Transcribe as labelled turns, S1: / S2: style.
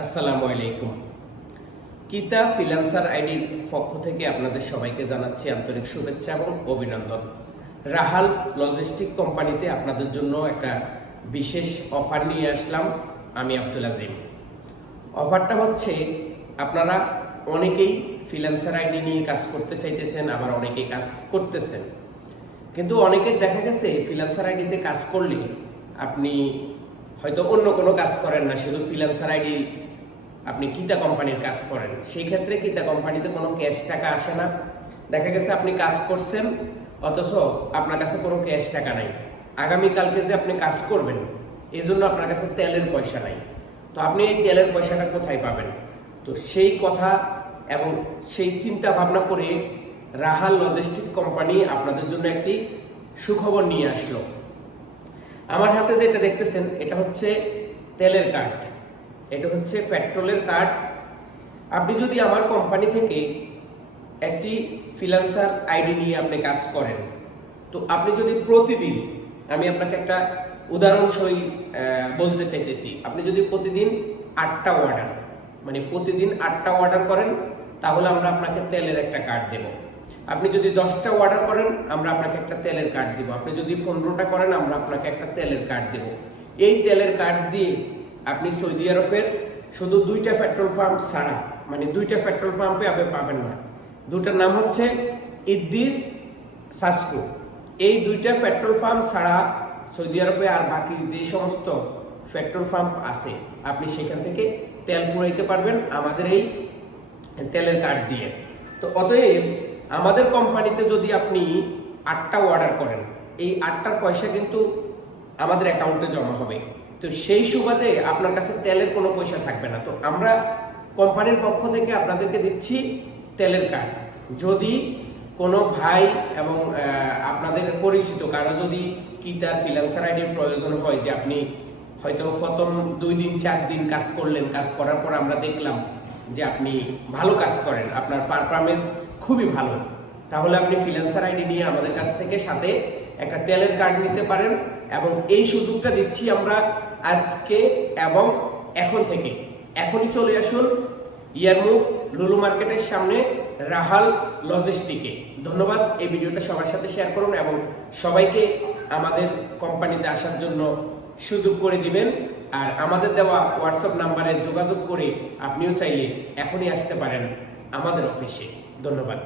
S1: আসসালামু আলাইকুম। কিতা ফ্রিল্যান্সার আইডির পক্ষ থেকে আপনাদের সবাইকে জানাচ্ছি আন্তরিক শুভেচ্ছা এবং অভিনন্দন। রাহাল লজিস্টিক কোম্পানিতে আপনাদের জন্য একটা বিশেষ অফার নিয়ে আসলাম আমি আব্দুল আজিম। অফারটা হচ্ছে, আপনারা অনেকেই ফ্রিল্যান্সার আইডি নিয়ে কাজ করতে চাইতেছেন, আবার অনেকেই কাজ করতেছেন। কিন্তু অনেকের দেখা গেছে, ফ্রিল্যান্সার আইডিতে কাজ করলে আপনি হয়তো অন্য কোনো কাজ করেন না, শুধু ফ্রিল্যান্সার আইডি আপনি কিতা কোম্পানির কাজ করেন। সেই ক্ষেত্রে কিতা কোম্পানিতে কোনো ক্যাশ টাকা আসে না। দেখা গেছে আপনি কাজ করছেন, অথচ আপনার কাছে কোনো ক্যাশ টাকা নাই। আগামীকালকে যে আপনি কাজ করবেন, এই জন্য আপনার কাছে তেলের পয়সা নাই। তো আপনি এই তেলের পয়সাটা কোথায় পাবেন? তো সেই কথা এবং সেই চিন্তা ভাবনা করে রাহাল লজিস্টিক কোম্পানি আপনাদের জন্য একটি সুখবর নিয়ে আসলো। আমার হাতে যেটা দেখতেছেন, এটা হচ্ছে তেলের কার্ড এটা হচ্ছে পেট্রোলের কার্ড আপনি যদি আমার কোম্পানি থেকে একটি ফ্রিল্যান্সার আইডি নিয়ে আপনি কাজ করেন, তো আপনি যদি প্রতিদিন, আমি আপনাকে একটা উদাহরণসই বলতে চাইতেছি। আপনি যদি প্রতিদিন আটটা অর্ডার মানে প্রতিদিন আটটা অর্ডার করেন, তাহলে আমরা আপনাকে তেলের একটা কার্ড দেব। আপনি যদি দশটা অর্ডার করেন, আমরা আপনাকে একটা তেলের কার্ড দিব। আপনি যদি পনেরোটা করেন, আমরা আপনাকে একটা তেলের কার্ড দেব। এই তেলের কার্ড দিয়ে আপনি সৌদি আরবের শুধু দুইটা পেট্রোল পাম্প ছাড়া মানে দুইটা পেট্রোল পাম্পে আপনি পাবেন না। দুটার নাম হচ্ছে ইদ্দিস সাসকো। এই দুইটা পেট্রোল পাম্প ছাড়া সৌদি আরবে আর বাকি যে সমস্ত পেট্রোল পাম্প আছে, আপনি সেখান থেকে তেল পুরাইতে পারবেন আমাদের এই তেলের কার্ড দিয়ে। তো অতএব আমাদের কোম্পানিতে যদি আপনি আটটা অর্ডার করেন, এই আটটার পয়সা কিন্তু আমাদের অ্যাকাউন্টে জমা হবে। তো সেই সুবাদে আপনার কাছে তেলের কোনো পয়সা থাকবে না। তো আমরা কোম্পানির পক্ষ থেকে আপনাদেরকে দিচ্ছি তেলের কার্ড যদি কোনো ভাই এবং আপনাদের পরিচিত কারও যদি কি তার ফ্রিল্যান্সার আইডির প্রয়োজন হয়, যে আপনি হয়তো প্রথম দুই দিন, চার দিন কাজ করলেন, কাজ করার পর আমরা দেখলাম যে আপনি ভালো কাজ করেন, আপনার পারফরমেন্স খুবই ভালো। তাহলে আপনি ফ্রিল্যান্সার আইডি নিয়ে আমাদের কাছ থেকে সাথে একটা তেলের কার্ড নিতে পারেন এবং এই সুযোগটা দিচ্ছি আমরা আজকে এবং এখন থেকে। এখনই চলে আসুন ইয়ারমুখ লুলু মার্কেটের সামনে রাহাল লজিস্টিকে ধন্যবাদ, এই ভিডিওটা সবার সাথে শেয়ার করুন এবং সবাইকে আমাদের কোম্পানিতে আসার জন্য সুযোগ করে দিবেন। আর আমাদের দেওয়া হোয়াটসঅ্যাপ নাম্বারে যোগাযোগ করে আপনিও চাইলে এখনই আসতে পারেন আমাদের অফিসে। ধন্যবাদ।